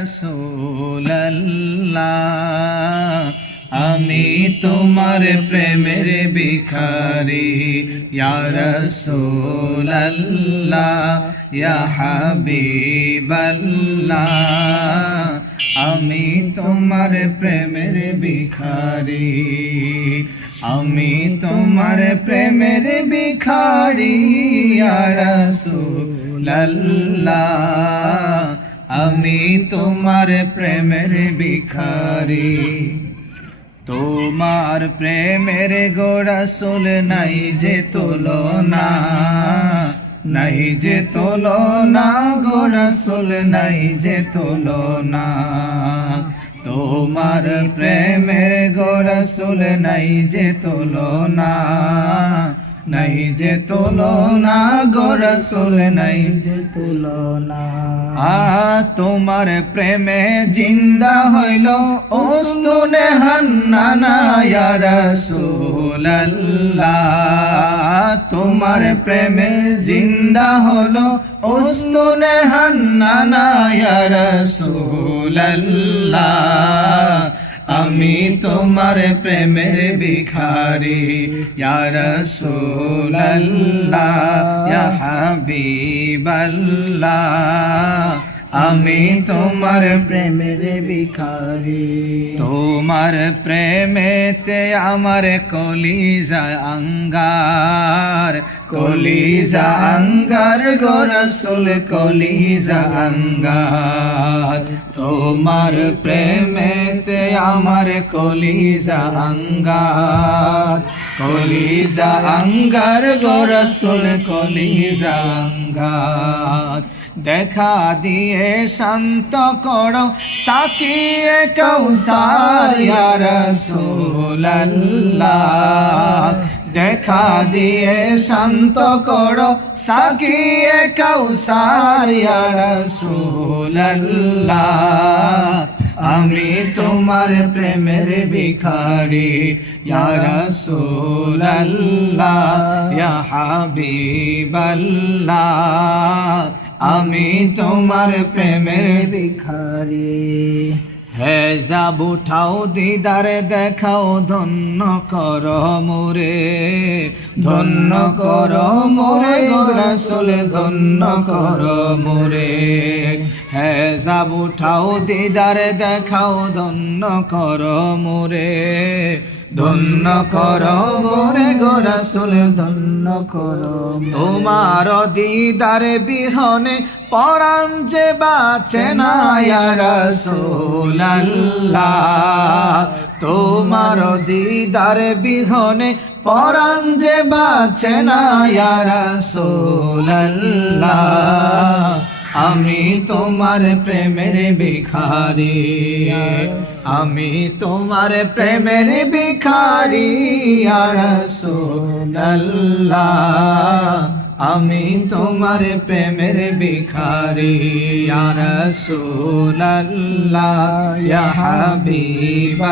রাসূলাল্লাহ আমি তোমার প্রেমের ভিখারি ইয়া রাসূলাল্লাহ ইয়া হাবিবাল্লাহ আমি তোমার প্রেমের ভিখারি আমি তোমার প্রেমের ভিখারি ইয়া রাসূলাল্লাহ আমি তোমার প্রেমের ভিখারি তোমার প্রেমের গো রাসূল নাই যে তুলনা নাই যে তুলনা গো রাসূল নাই যে তুলনা তোমার প্রেমের গো রাসূল নাই যে তুলনা নাই যে তুলনা গো রাসূল নাই যে তুলনা তোমার প্রেমে জিন্দা হইল উস্তুনে হান্নানা ইয়া রাসূলাল্লাহ তোমার প্রেমে জিন্দা হলো উস্তুনে হান্নানা ইয়া রাসূলাল্লাহ আমি তোমার প্রেমের ভিখারি ইয়া রাসূলাল্লাহ ইয়া হাবিবাল্লাহ আমি তোমার প্রেমের ভিখারি তোমার প্রেমেতে আমার কলিজা আঙ্গার কলিজা আঙ্গার গো রাসূল কলিজা আঙ্গার তোমার প্রেমেতে আমার কলিজা আঙ্গার কলিজা আঙ্গার গো রাসূল কলিজা আঙ্গার দেখা দিয়ে শান্ত করো সাকিয়ে কাউসার ইয়া রাসূলাল্লাহ দেখা দিয়ে শান্ত করো সাকিয়ে কাউসার ইয়া রাসূলাল্লাহ আমি তোমার প্রেমের ভিখারি ইয়া রাসূলাল্লাহ ইয়া হাবিবাল্লাহ আমি তোমার প্রেমের ভিখারি হেজাব উঠাও দিদারে দেখাও ধন্য কর মোরে ধন্য কর মোরে গো রাসূল ধন্য কর মোরে হেজাব উঠাও দিদারে দেখাও ধন্য কর মোরে ধন্য কর মোরে গো রাসূল ধন্য কর তোমার দিদার বিহনে পরাণ যে বাঁচে না ইয়া রাসূলাল্লাহ তোমার দিদার বিহনে পরাণ যে বাঁচে না ইয়া রাসূলাল্লাহ আমি তোমার প্রেমের ভিখারি আমি তোমার প্রেমের ভিখারি ইয়া রাসূলাল্লাহ আমি তোমার প্রেমের ভিখারি ইয়া রাসূলাল্লাহ ইয়া হাবিবাল্লাহ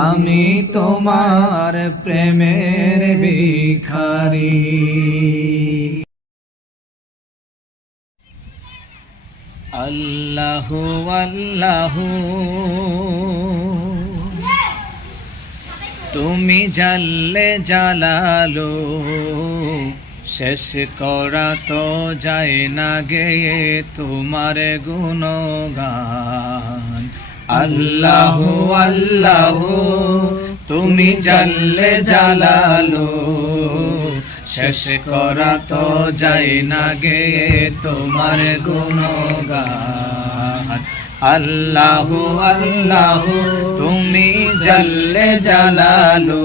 আমি তোমার প্রেমের ভিখারি আল্লাহু আল্লাহু তুমি জাল্লে জালালো শেষ করা তো যায় না গেয়ে তোমার গুণগান আল্লাহু আল্লাহু তুমি জাল্লে জালালো শেষ করা তো যায় না গেয়ে তোমার গুণগান আল্লাহু আল্লাহু তুমি জাল্লে জালালো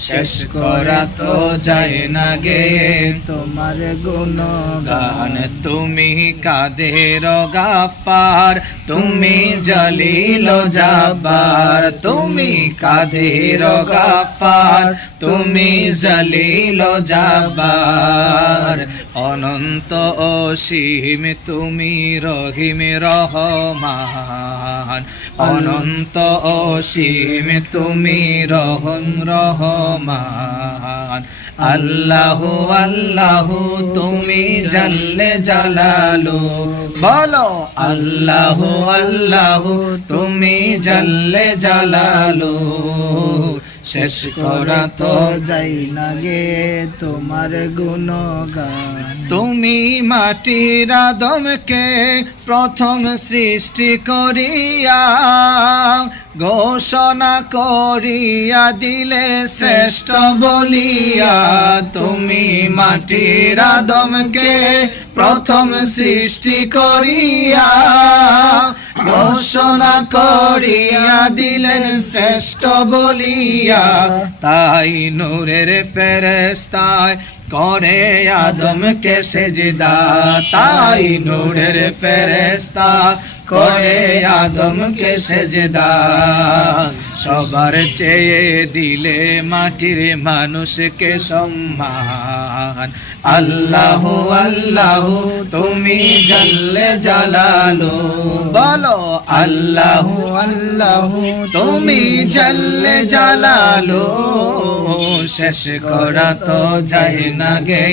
শেষ করা তো যায় না গেয়ে তোমার গুণগান তুমি কাদের গাফার তুমি জলিল জাব্বার তুমি কাদের গাফার তুমি জলিল জাব্বার অনন্ত অসীম তুমি রহিম রহমান অনন্ত অসীম তুমি রহম রহমান আল্লাহু আল্লাহু তুমি জাল্লে জালালু বলো আল্লাহু আল্লাহু তুমি জাল্লে জালালু শেষ করা তো যাই না গে তোমার গুণগান তুমি মাটির আদমকে প্রথম সৃষ্টি করিয়া ঘোষণা করিয়া দিলে শ্রেষ্ঠ বলিয়া তুমি মাটির আদমকে প্রথম সৃষ্টি করিয়া ঘোষণা করিয়া দিলেন শ্রেষ্ঠ বলিয়া তাই নূরের ফেরেশতায় করে আদমকে সেজদা তাই নূরের ফেরেশতা করে আদমকে সেজদা সবার চেয়ে দিলে মাটির মানুষকে সম্মান আল্লাহু আল্লাহু তুমি জাল্লে জালালু বলো আল্লাহু আল্লাহু তুমি জাল্লে জালালু শেষ করা তো যায় না গে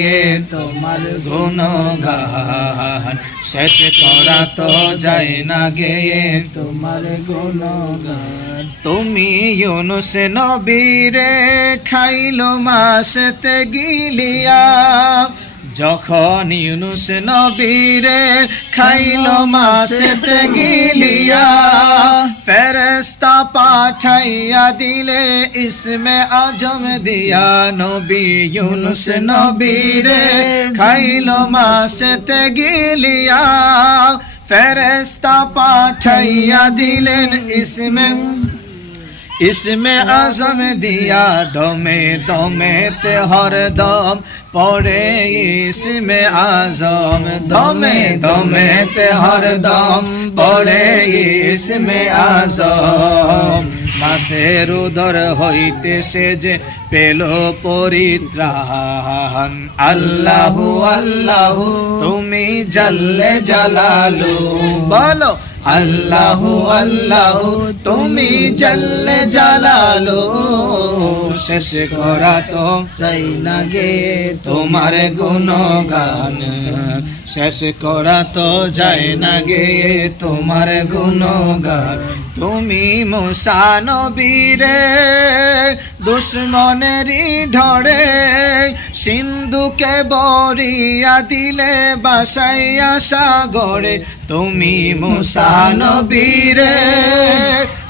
তোমার গুণগান শেষ করা তো যায় না গে তোমার গুণগান তুমি ইউনুস নবীরে খাইলো মাসতে গিলিয়া যখন ইউনুস নবীরে খাইলো মাসতে গিলিয়া ফেরেশতা পাঠাইয়া দিলে ইসমে আজম দিয়া নবী ইউনুস নবীরে খাইলো মাসতে গিলিয়া ফেরেশতা পাঠাইয়া দিলেন ইসমে আজম দিয়া দমে দমেতে হরদম পড়ে ইসমে আজম দমে দমেতে হরদম পড়ে ইসমে আজম মাসের উদর হইতে সে যে পেল পরিত্রাণ আল্লাহু আল্লাহু তুমি জাল্লে জালালু বলো আল্লাহু আল্লাহু তুমি জাল্লে জালালু শেষ করা তো চাই না গে তোমার গুণগান শেষ করা তো যায় না গে তোমার গুণগান তুমি মুসা নবীরে দুশ্মনেরই ঢরে সিন্ধুকে বরিয়া দিলে বাসাইয়া সাগরে তুমি মুসা নবীরে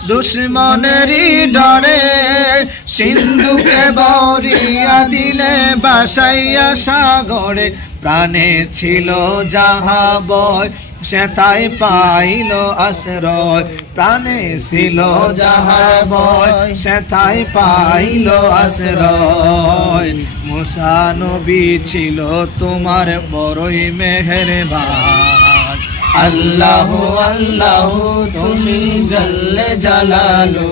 দুশ্মনেরই ডরে সিন্ধুকে বরিয়া দিলে বাসাইয়া সাগরে প্রাণে ছিল যাহা বয় সে তাই পাইল আশ্রয় প্রাণে ছিল যাহা বয় সে তাই পাইল আশ্রয় মুসা নবী ছিল তোমার বড়ই মেহেরবান আল্লাহু আল্লাহু তুমি জাল্লে জালালু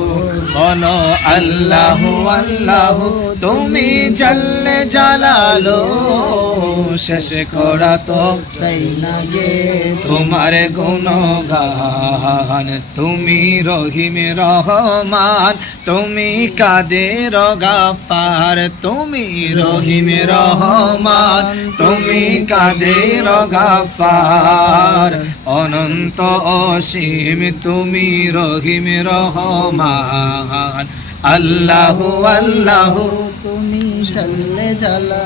বলো আল্লাহু আল্লাহু তুমি জাল্লে জালালু শেষ করা তো চাই না গে তোমার গুণগান তুমি রহিম রহমান তুমি কাদের গাফার তুমি রহিম রহমান তুমি কাদের গাফার অনন্ত অসীম তুমি রহিম রহমান আল্লাহু আল্লাহু তুমি জাল্লে জালালু